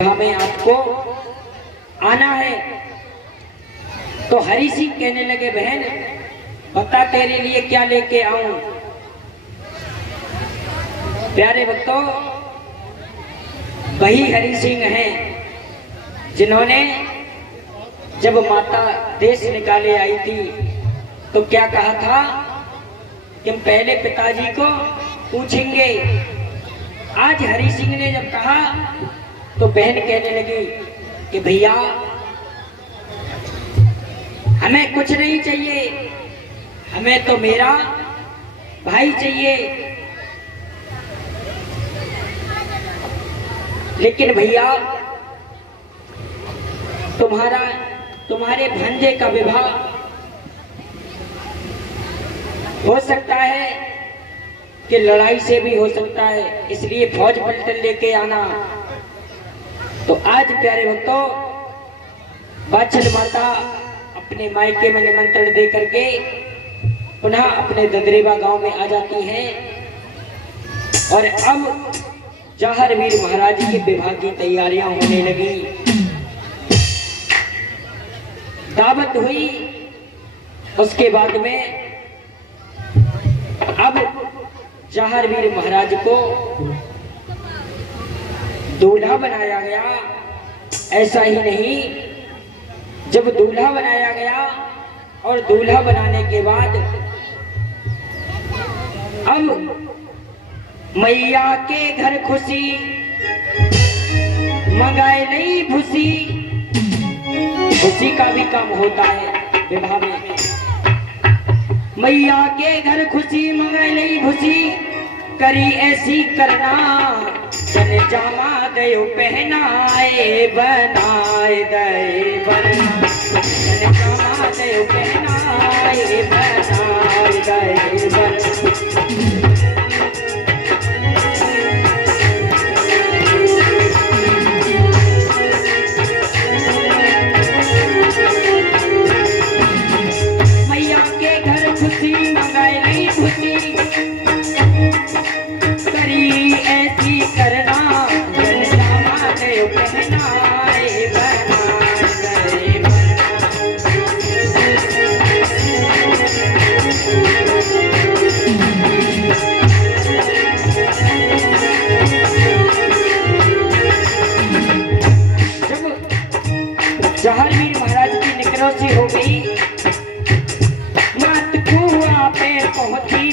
में आपको आना है। तो हरि सिंह कहने लगे, बहन बता तेरे लिए क्या लेके आऊं। प्यारे भक्तों, वही हरि सिंह हैं जिन्होंने जब माता देश निकाले आई थी तो क्या कहा था कि हम पहले पिताजी को पूछेंगे। आज हरि सिंह ने जब कहा तो बहन कहने लगी कि भैया हमें कुछ नहीं चाहिए, हमें तो मेरा भाई चाहिए। लेकिन भैया तुम्हारे भांजे का विवाह हो सकता है कि लड़ाई से भी हो सकता है, इसलिए फौज पलटन लेके आना। तो आज प्यारे भक्तों, बाछल माता अपने मायके में निमंत्रण दे करके पुनः अपने ददरेवा गांव में आ जाती हैं और अब जहर वीर महाराज के विवाह की तैयारियां होने लगी। दावत हुई, उसके बाद में अब जहर वीर महाराज को दूल्हा बनाया गया। ऐसा ही नहीं, जब दूल्हा बनाया गया और दूल्हा बनाने के बाद अब मैया के घर खुशी मंगाए नहीं भूसी। खुशी का भी काम होता है विवाह में। मैया के घर खुशी मंगाए नहीं भूसी, करी ऐसी करना जन जामा दयो पहनाए बनाए दे बना। जन जामा दयो पहनाए बनाए दे बना। मैया के घर खुशी मंगाए नहीं खुशी, करी ऐसी करना जन जामा दयो पहनाए बनाए दे बना। जब जहर वीर महाराज की निकलौती हो गई, मात कुआं पे पहुंची,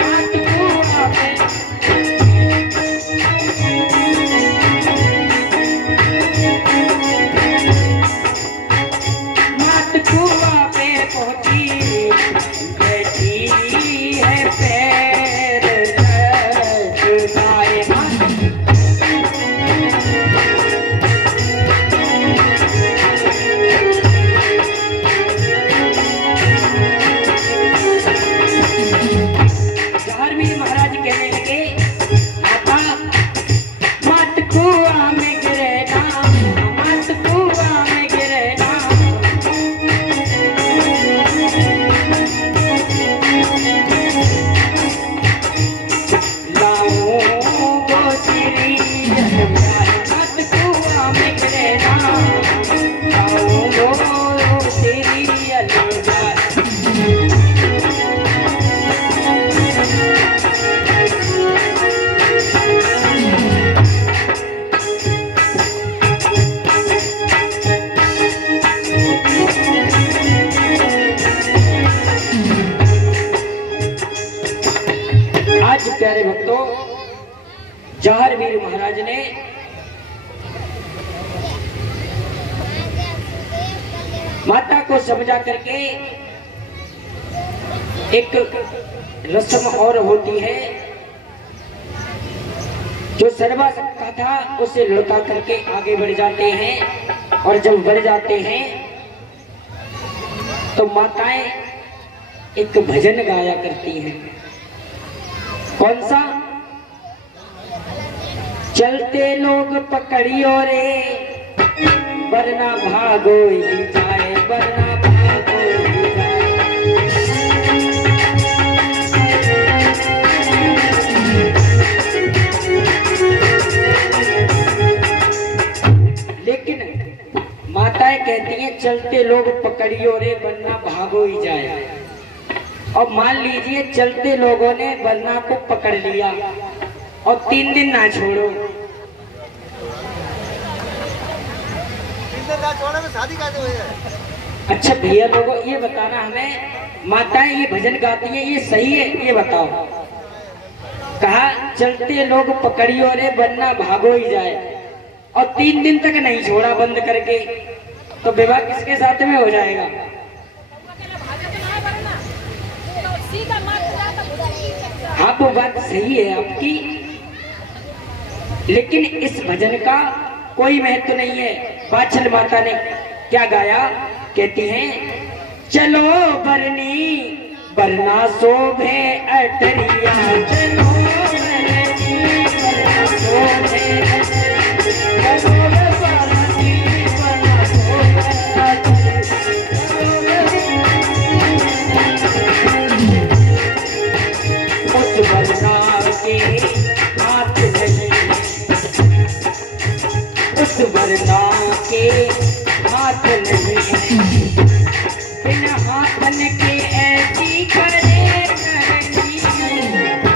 मात कुआं पे मात कुआं पे पहुंची, बैठी है पैर झुकाए। जहर वीर महाराज कहने लगे, आता मत कुआं में गिरे ना, मत कुआं में गिरे ना। लाऊं वो श्री जन्मदार, मत कुआं में गिरे ना, लाऊं वो श्री जन्मदार। आज प्यारे भक्तों, जहर वीर महाराज ने माता को समझा करके एक रस्म और होती है, जो सर्वा का था उसे लुटा करके आगे बढ़ जाते हैं। और जब बढ़ जाते हैं तो माताएं एक भजन गाया करती हैं। कौन सा? चलते लोग पकड़ियो रे, वरना भागो ही जाए, वरना भागो ही जाए। लेकिन माताएं कहती हैं चलते लोग पकड़ियो रे वरना भागो ही जाए। और मान लीजिए चलते लोगों ने वरना को पकड़ लिया और 3 दिन ना छोड़ो, 3 दिन ना छोड़ो तो शादी कैसे हुई है? अच्छा भैया लोगों ये बताना हमें, माताएं ये भजन गाती हैं ये सही है ये बताओ। कहा चलते लोग पकड़ियो रे वरना भागो ही जाए, और 3 दिन तक नहीं छोड़ा बंद करके, तो विवाह किसके साथ में हो जाएगा? हाँ वो बात सही है आपकी, लेकिन इस भजन का कोई महत्व नहीं है। बाछल माता ने क्या गाया, कहती हैं चलो बरनी बरना शोभे अटरिया, चलो बरनी बरना शोभे अटरिया, चलो बरनी बरना शोभे अटरिया। उस बरना के हाथ नहीं, उस वरना के हाथ नहीं है, बिन हाथन के ऐसी करे करनी,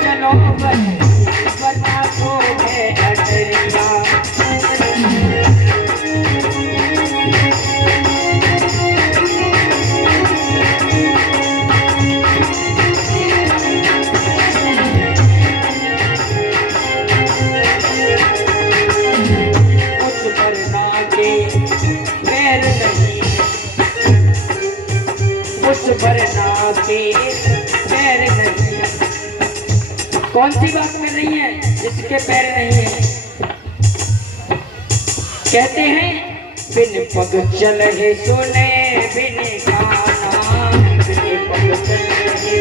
चलो वरना शोभे अटरिया। वरना के पैर नहीं, कौन सी बात कर रही है जिसके पैर नहीं है? कहते हैं बिन पग चले सुने बिन गाना, बिन पग चले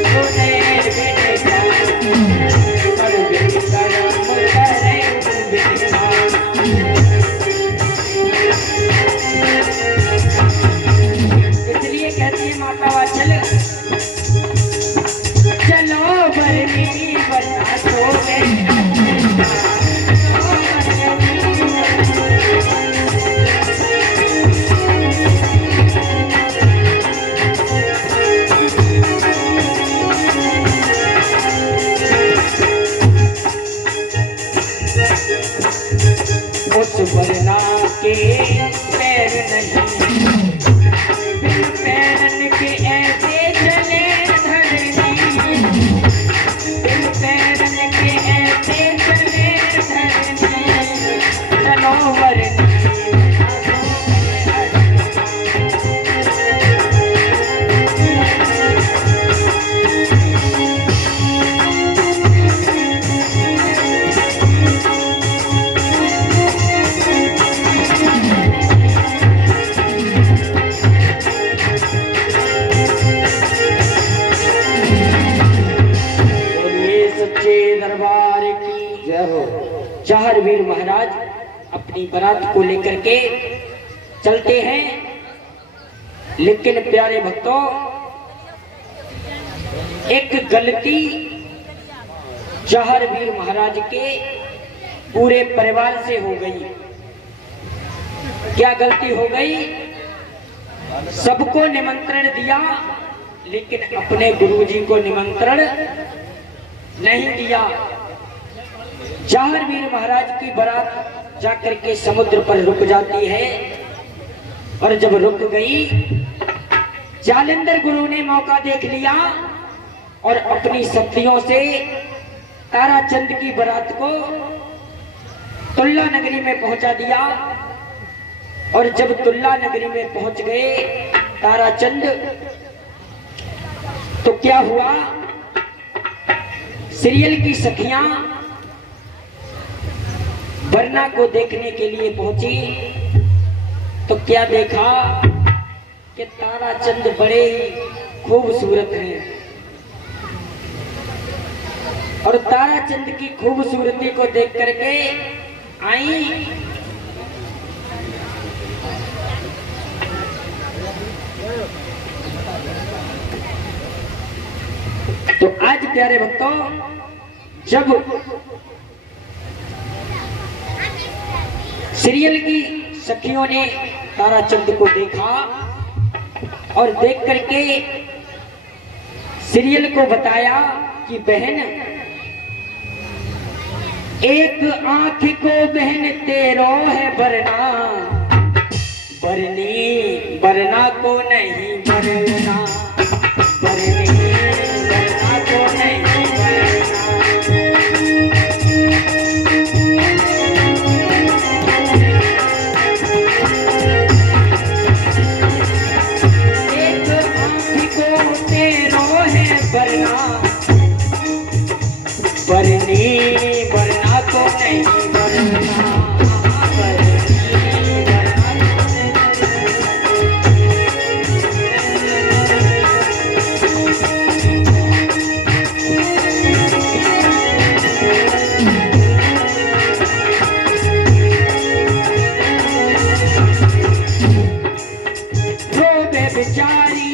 सुने बिन गाना, पर बिन कर्म करे बिन गाना। इसलिए कहती है माता वाचल चलो बरनी बरना शोभे उस वरना के पैर नहीं, पैरन के ऐसे चले धरनी, पैरन के ऐसे चले धरनी, चलो वरनी। दरबार की जय हो। चार वीर महाराज अपनी बारात को लेकर के चलते हैं, लेकिन प्यारे भक्तों एक गलती चार वीर महाराज के पूरे परिवार से हो गई। क्या गलती हो गई? सबको निमंत्रण दिया लेकिन अपने गुरुजी को निमंत्रण नहीं दिया। चार वीर महाराज की बारात जाकर के समुद्र पर रुक जाती है, और जब रुक गई जालंधर गुरु ने मौका देख लिया और अपनी शक्तियों से ताराचंद की बारात को तुल्ला नगरी में पहुंचा दिया। और जब तुल्ला नगरी में पहुंच गए ताराचंद, तो क्या हुआ? सीरियल की सखियां वरना को देखने के लिए पहुंची, तो क्या देखा कि ताराचंद बड़े ही खूबसूरत हैं, और ताराचंद की खूबसूरती को देख करके आई तो आज प्यारे भक्तों जब सीरियल की सखियों ने ताराचंद को देखा और देख करके सीरियल को बताया कि बहन, एक आंख को बहन तेरो है बरना, बरनी बरना को नहीं बरना, बरनी बरना को नहीं बरना। एक आंख को तेरो है बरना, बरनी बरना को नहीं बरना, बरनी बरना रोबे बेचारी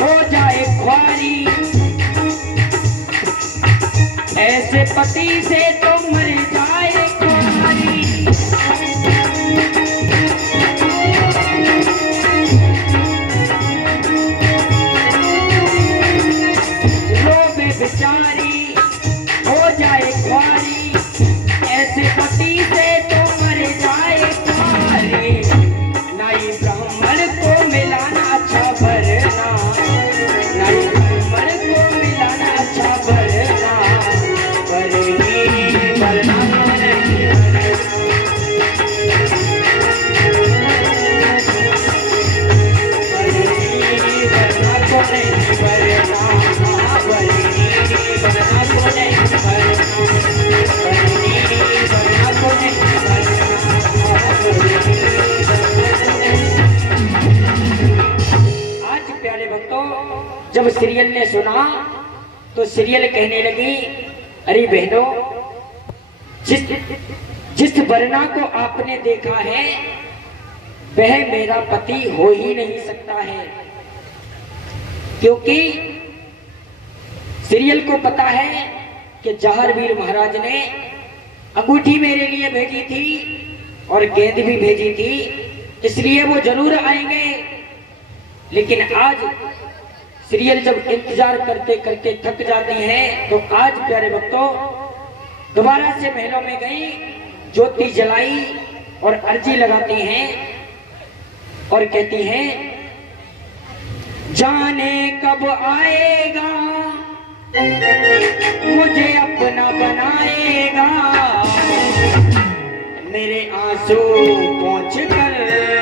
हो जाए ख्वारी, ऐसे पति से तो मर जाए कुमारी। रोबे बेचारी हो जाए ख्वारी, ऐसे पति से तो मर जाए कुमारी। नाई ब्राह्मण को मिलाना अच्छा भरना, नाई ब्राह्मण को मिलाना अच्छा भरना, बरनी बरना को नहीं बरना, बरनी बरना को नहीं बरना, बरनी बरना को नहीं बरना, बरनी बरना को नहीं बरना। आज प्यारे भक्तों, जब सीरियल ने सुना तो सीरियल कहने लगी, अरे बहनों, जिस वरना को आपने देखा है वह मेरा पति हो ही नहीं सकता है, क्योंकि सीरियल को पता है कि जहारवीर महाराज ने अंगूठी मेरे लिए भेजी थी और गेंद भी भेजी थी, इसलिए वो जरूर आएंगे। लेकिन आज सीरियल जब इंतजार करते करते थक जाती हैं तो आज प्यारे भक्तों दोबारा से महलों में गई, ज्योति जलाई और अर्जी लगाती हैं और कहती हैं, जाने कब आएगा मुझे अपना बनाएगा, मेरे आंसू पहुंचे